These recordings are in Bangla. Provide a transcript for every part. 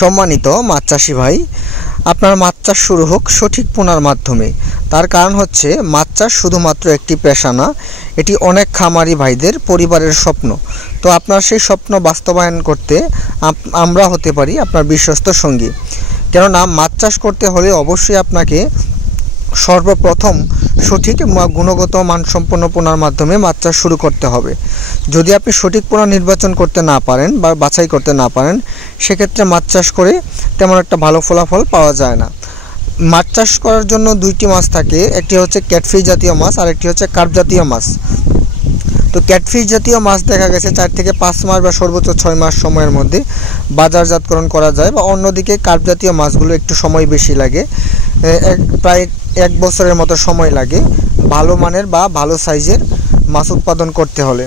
সম্মানিত মাছ চাষি ভাই, আপনার মাছ চাষ শুরু হোক সঠিক পোনার মাধ্যমে। তার কারণ হচ্ছে মাছ চাষ শুধুমাত্র একটি পেশা না, এটি অনেক খামারি ভাইদের পরিবারের স্বপ্ন। তো আপনার সেই স্বপ্ন বাস্তবায়ন করতে আমরা হতে পারি আপনার বিশ্বস্ত সঙ্গী। কেননা মাছ চাষ করতে হলে অবশ্যই আপনাকে সর্বপ্রথম সঠিক গুণগত মানসম্পন্ন পোনার মাধ্যমে মাছ চাষ শুরু করতে হবে। যদি আপনি সঠিক পোনা নির্বাচন করতে না পারেন বা বাছাই করতে না পারেন, সেক্ষেত্রে মাছ চাষ করে তেমন একটা ভালো ফলাফল পাওয়া যায় না। মাছ চাষ করার জন্য দুইটি মাছ থাকে, একটি হচ্ছে ক্যাটফিশ জাতীয় মাছ আর একটি হচ্ছে কার্প জাতীয় মাছ। তো ক্যাটফিশ জাতীয় মাছ দেখা গেছে 4 থেকে 5 মাস বা সর্বোচ্চ 6 মাস সময়ের মধ্যে বাজারজাতকরণ করা যায়, বা অন্যদিকে কার্প জাতীয় মাছগুলো একটু সময় বেশি লাগে, প্রায় 1 বছরের মতো সময় লাগে ভালো মানের বা ভালো সাইজের মাছ উৎপাদন করতে হলে।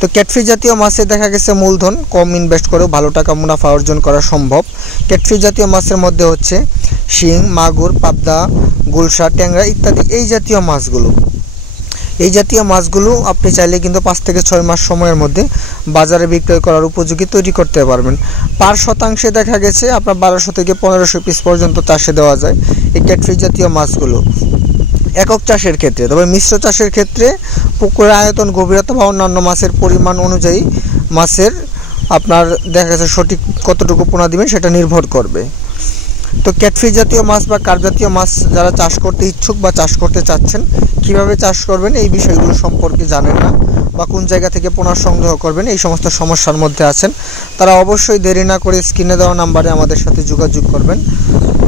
তো ক্যাটফিশ জাতীয় মাছে দেখা গেছে মূলধন কম ইনভেস্ট করেও ভালো টাকা মুনাফা অর্জন করা সম্ভব। ক্যাটফিশ জাতীয় মাছের মধ্যে হচ্ছে শিং, মাগুর, পাবদা, গুলশা, ট্যাংরা ইত্যাদি এই জাতীয় মাছগুলো আপনি চাইলে কিন্তু 5 থেকে 6 মাস সময়ের মধ্যে বাজারে বিক্রয় করার উপযোগী তৈরি করতে পারবেন। পার শতাংশে দেখা গেছে আপনার 1200 থেকে 1500 পিস পর্যন্ত চাষে দেওয়া যায় এই ক্যাটফিশ জাতীয় মাছগুলো একক চাষের ক্ষেত্রে। তবে মিশ্র চাষের ক্ষেত্রে পুকুরের আয়তন, গভীরতা বা অন্যান্য মাছের পরিমাণ অনুযায়ী মাছের আপনার দেখা গেছে সঠিক কতটুকু পোনা দিবেন সেটা নির্ভর করবে। তো ক্যাটফিশ জাতীয় মাছ বা কার্প জাতীয় মাছ যারা চাষ করতে ইচ্ছুক বা চাষ করতে চাচ্ছেন, কিভাবে চাষ করবেন এই বিষয়গুলো সম্পর্কে জানেন না বা কোন জায়গা থেকে পোনা সংগ্রহ করবেন এই সমস্ত সমস্যার মধ্যে আছেন, তারা অবশ্যই দেরি না করে স্ক্রিনে দেওয়া নাম্বারে আমাদের সাথে যোগাযোগ করবেন।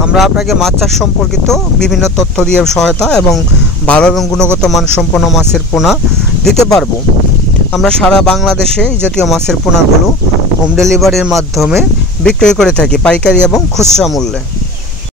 আমরা আপনাকে মাছ চাষ সম্পর্কিত বিভিন্ন তথ্য দিয়ে সহায়তা এবং ভালো এবং গুণগত মানসম্পন্ন মাছের পোনা দিতে পারবো। আমরা সারা বাংলাদেশে এই জাতীয় মাছের পোনাগুলো হোম ডেলিভারির মাধ্যমে বিক্রয় করে থাকি পাইকারি এবং খুচরা মূল্যে।